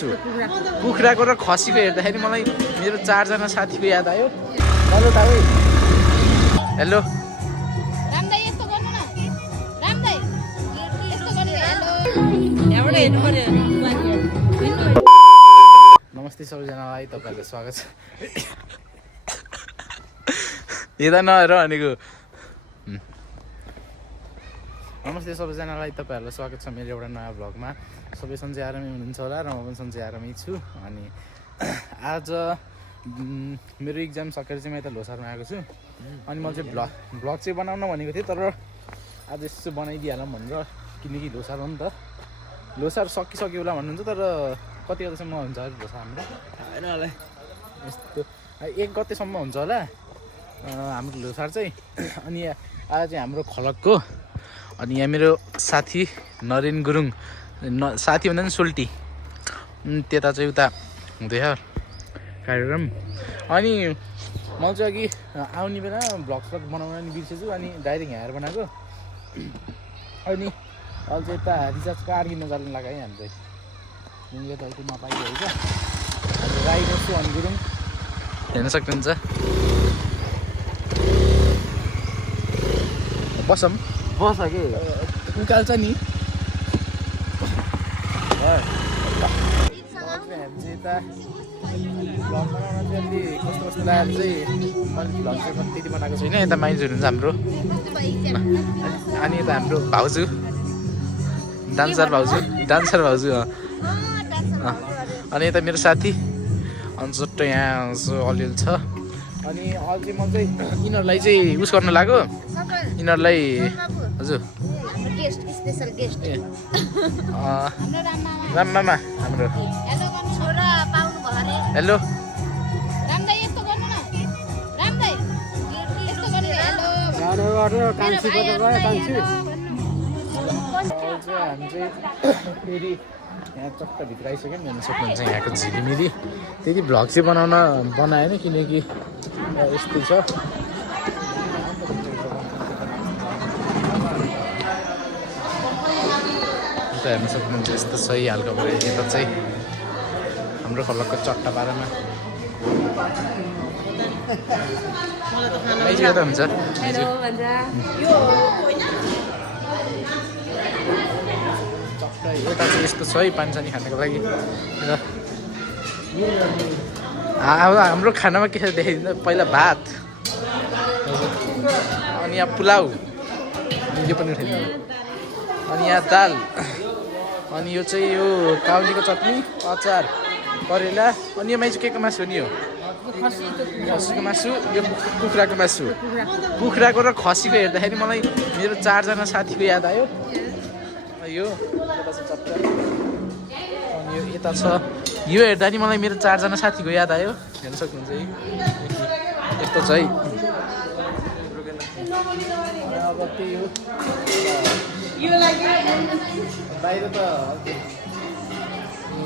कुखुराको र खसीको हेर्दाखेरि मलाई मेरो 4 जना साथीको याद आयो। हेलो दाइ। हेलो रामदाइ यस्तो गर्नु न। रामदाइ यस्तो गर्नु हेलो। यहाँबाट हेर्नु पर्यो। नमस्ते सबैजनालाई, तपाईँहरूलाई स्वागत छ। यता नहेर भनेको। नमस्ते सबैजनालाई, तपाईँहरूलाई स्वागत छ मेरो एउटा नयाँ भ्लगमा। सबै सन्चै आरामै हुनुहुन्छ होला र म पनि सन्चै आरामै छु। अनि आज मेरो इक्जाम सकेर चाहिँ म यता लोसारमा आएको छु। अनि म चाहिँ भ्लग चाहिँ बनाउन भनेको थिएँ, तर आज यसो बनाइदिइहालौँ भनेर, किनकि लोसार हो नि त। लोसार सकिसक्यो होला भन्नुहुन्छ, तर कति गतेसम्म हुन्छ अरे लोसार हाम्रो होइन होला, यस्तो 1 गतेसम्म हुन्छ होला हाम्रो लोसार चाहिँ। अनि आज चाहिँ हाम्रो खलकको, अनि यहाँ मेरो साथी नरेन गुरुङ, साथी भन्दा पनि सोल्टी, त्यता चाहिँ उता हुँदैछ कार्यक्रम। अनि म चाहिँ अघि आउने बेला भ्लग बनाउन नि बिर्सेछु, अनि डाइरेक्ट यहाँ आएर बनाएको। अनि अहिले चाहिँ यता रिचार्ज कार्ड किन्न जानु लाग्यो है हामी चाहिँ। यता अहिले नपाइयो है क्या। अनि राइडर छु अनि गुरुङ हेर्न सक्नुहुन्छ। बसौँ बस कि उकाल्छ नि। भ्लग बनाउन चाहिँ अलि कस्तो कस्तो लागेर चाहिँ मैले भ्लग चाहिँ त्यति बनाएको छैन। यता मानिसहरू हुन्छ हाम्रो, अनि यता हाम्रो भाउजू डान्सर भाउजू अनि यता मेरो साथी अनि चोट्टो यहाँ अलिअलि छ। अनि अहिले चाहिँ म चाहिँ यिनीहरूलाई चाहिँ उस गर्न लाग्यो, यिनीहरूलाई हजुर गेस्ट स्पेशल गेस्ट ए हाम्रो राममामा हाम्रो हेलो गर्नु छोरा पाउनु भयो अरे। हेलो रामदाइ यस्तो गर्नु न। रामदाइ यस्तो गर्नु हेलो। हामी चाहिँ फेरि यहाँ चट्ट भित्र आइसक्यो नि, हेर्न सक्नुहुन्छ यहाँको झिलिमिली। त्यति भ्लग चाहिँ बनाएन किनकि यस्तै छ। यता हेर्न सक्नुहुन्छ यस्तो सही हालको पऱ्यो। यता चाहिँ हाम्रो खलकको चट्टा पारामा माइजू यता हुन्छ। यता चाहिँ यस्तो छ है पानी सानी खानको लागि। र अब हाम्रो खानामा के छ देखाइदिँदा, पहिला भात, अनि यहाँ पुलाउ, यो पनि उठाइदिनु, अनि यहाँ दाल, अनि यो चाहिँ यो काउलीको चटनी, अचार, करेला, अनि यो माइजू के को मासु हो नि? यो खसीको मासु, यो कुखुराको मासु। कुखुराको र खसीको हेर्दाखेरि मलाई मेरो 4 जना साथीको याद आयो। यो यता छ चट्टा, अनि यो यता छ, यो हेर्दा नि मलाई मेरो 4 जना साथीको याद आयो। हेर्न सक्नुहुन्छ है, यस्तो छ है। अब त्यही हो बाहिर त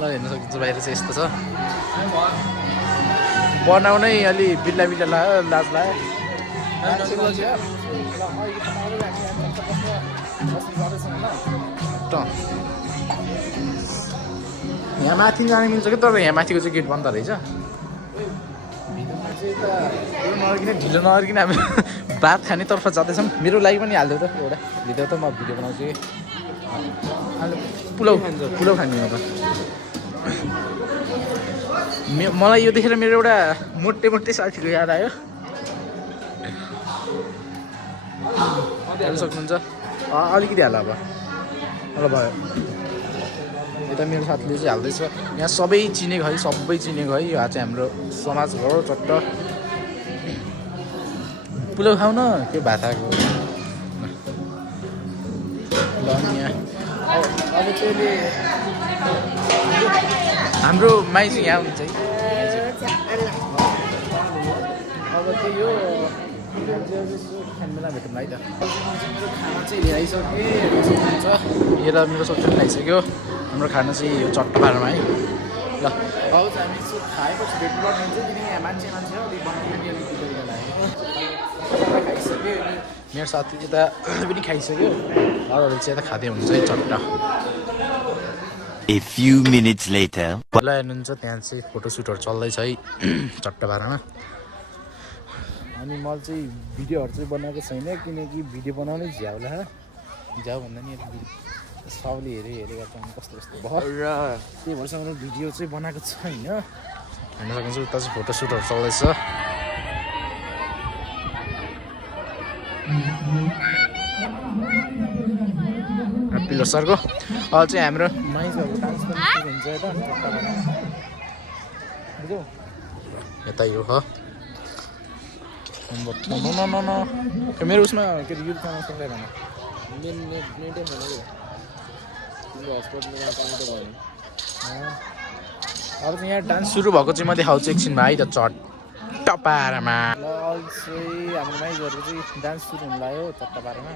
हेर्न सक्नुहुन्छ, बाहिर चाहिँ यस्तो छ। बनाउनै अलि बिल्ला बिल्ला लाग्यो, लाज लाग्यो। यहाँ माथि जान मिल्छ कि, तर यहाँ माथिको चाहिँ गेट बन्द रहेछ। ढिलो नगरिकन हामी भात खानेतर्फ जाँदैछौँ। मेरो लागि पनि हालिदेऊ त एउटा, भिडियो त म भिडियो बनाउँछु कि। पुलाउ खाने हो त। मलाई यो देखेर मेरो एउटा मोटे साथीको याद आयो। हेर्न सक्नुहुन्छ, अलिकति हाल अब भयो। यता मेरो साथीले चाहिँ हाल्दैछ। यहाँ सबै चिनेको है, सबै चिनेको है। यो चाहिँ हाम्रो समाज हो चट्ट। पुलाउ खाऊ न, त्यो भात आएको। ल यहाँ अब चाहिँ हाम्रो माइजू यहाँ हुन्छ है। अब चाहिँ यो खाना भेटौँ है त। खाना चाहिँ ल्याइसकेँ, हेर्न मेरो सब्जी पनि ल्याइसक्यो। हाम्रो खाना चाहिँ यो चट्टा पारामा है। ल अब चाहिँ हामी यसो खाएपछि भेट्नु पर्ने हुन्छ, किनकि यहाँ मान्छे अलिक बनाउनु नि अलिक बिग्रेर लाग्यो। खाइसक्यो, मेरो साथी यता पनि खाइसक्यो। अरूहरू चाहिँ यता खाँदै हुन्छ है चट्टा। A few minutes later. पहिला हेर्नुहुन्छ त्यहाँ चाहिँ फोटोसुटहरू चल्दैछ है चट्टबारमा अनि मैले चाहिँ भिडियोहरू चाहिँ बनाएको छैन किनकि भिडियो बनाउनै झ्याउला झ्याउ भन्दा नि सबले हेरेका छन् कस्तो कस्तो भयो त्यही भएर मैले भिडियो चाहिँ बनाएको छैन हेर्न सक्नुहुन्छ उता चाहिँ फोटोसुटहरू चल्दैछ पिल्लो सरको चाहिँ हाम्रो माइजहरूको डान्स पनि सुरु हुन्छ यता बुझ्यौ यता यो हो मेरो उसमा के अरे युट्युबमा सक्दैन अब चाहिँ यहाँ डान्स सुरु भएको चाहिँ म देखाउँछु एकछिनमा है त चट्टपारामा ल चाहिँ हाम्रो माइजहरूको चाहिँ डान्स सुरु हुनु लाग्यो चट्टपारामा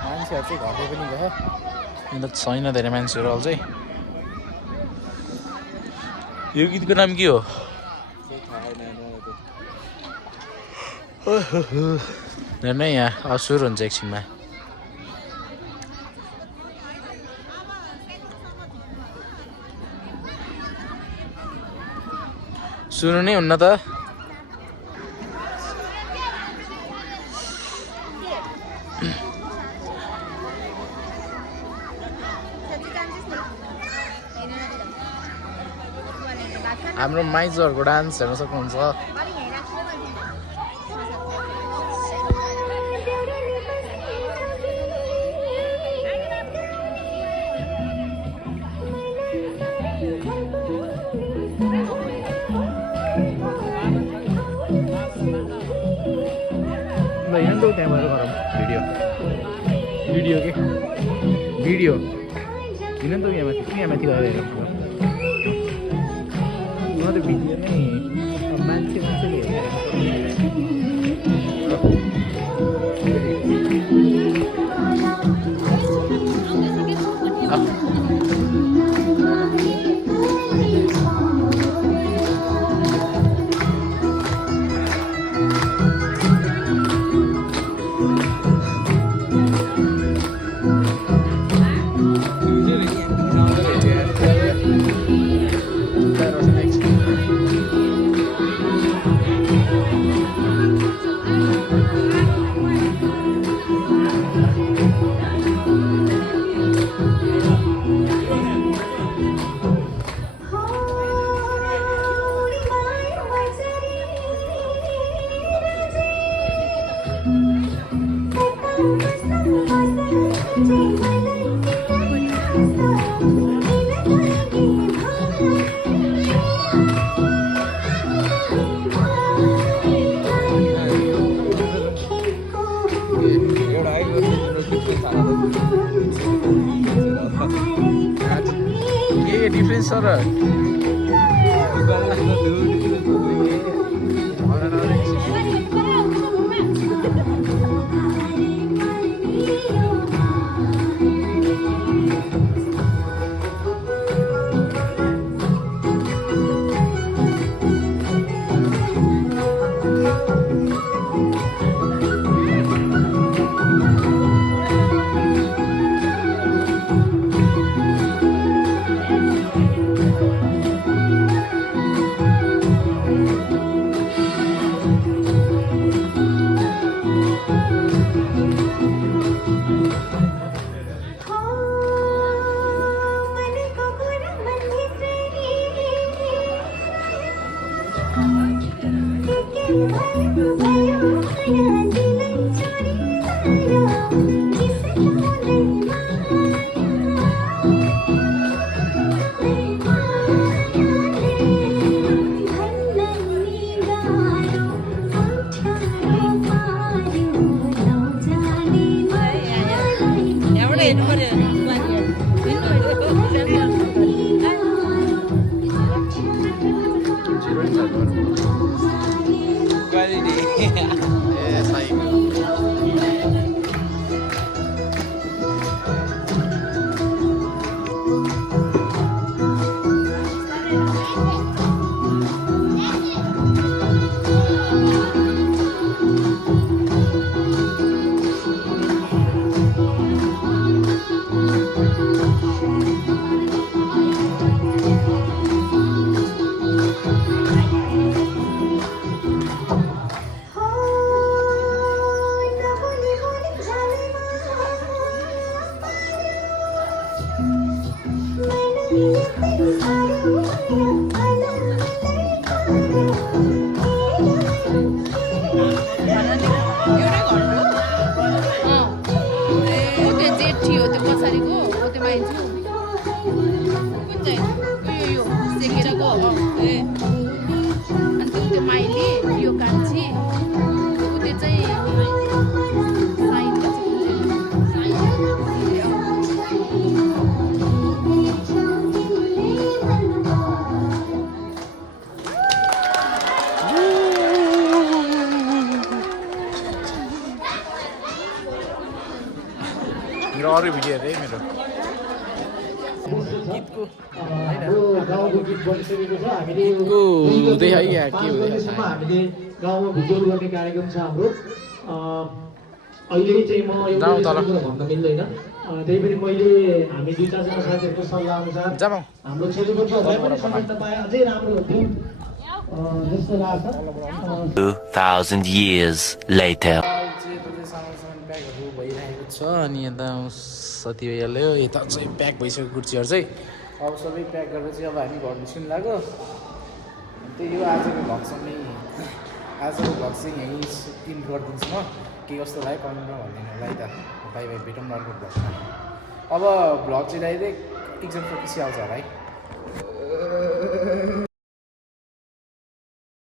मान्छेहरू चाहिँ घरको पनि गयो अन्त छैन धेरै मान्छेहरू अझ चाहिँ यो गीतको नाम के हो हेर्नु यहाँ सुरु हुन्छ एकछिनमा सुरु नै हुन्न त हाम्रो माइजहरूको डान्स हेर्न सक्नुहुन्छ ल यहाँ त त्यहाँ भएर गरौँ भिडियो के भिडियो किन त यहाँ माथि गएर हेरौँ त भिडियो नै मान्छेले के डिफ्रेन्स छ र सेकेरको अनि त्यो माइली यो कान्छी त्यो चाहिँ मेरो अरू भिडियो हेरेँ मेरो गीतको हुँदै है या के हुँदैछ हामीले गाउँमा भिजुअल गर्ने कार्यक्रम छ हाम्रो अहिले चाहिँ म एउटा भन्न मिल्दैन त्यही पनि मैले हामी 2-4जना साथीहरूको सल्लाह अनुसार हाम्रो क्षेत्रको पाए अझै राम्रो हुन्थ्यो जस्तो लाग्छ 2000 years later. प्याकहरू भइरहेको छ अनि यता साथीभाइहरूले यता चाहिँ प्याक भइसक्यो कुर्सीहरू चाहिँ अब सबै प्याक गरेर चाहिँ अब हामी घर निस्किनु लाग्यो त्यही हो आजको भ्लगसँगै आजको भ्लग चाहिँ यहीँ इन्ड गरिदिन्छु म के कस्तो लाग्यो कमेन्टमा भनिदिनु होला है त बाई बाई भेटौँ अर्को भ्लगमा अब भ्लग चाहिँ डाइरेक्ट एक्जाम पछि आउँछ होला है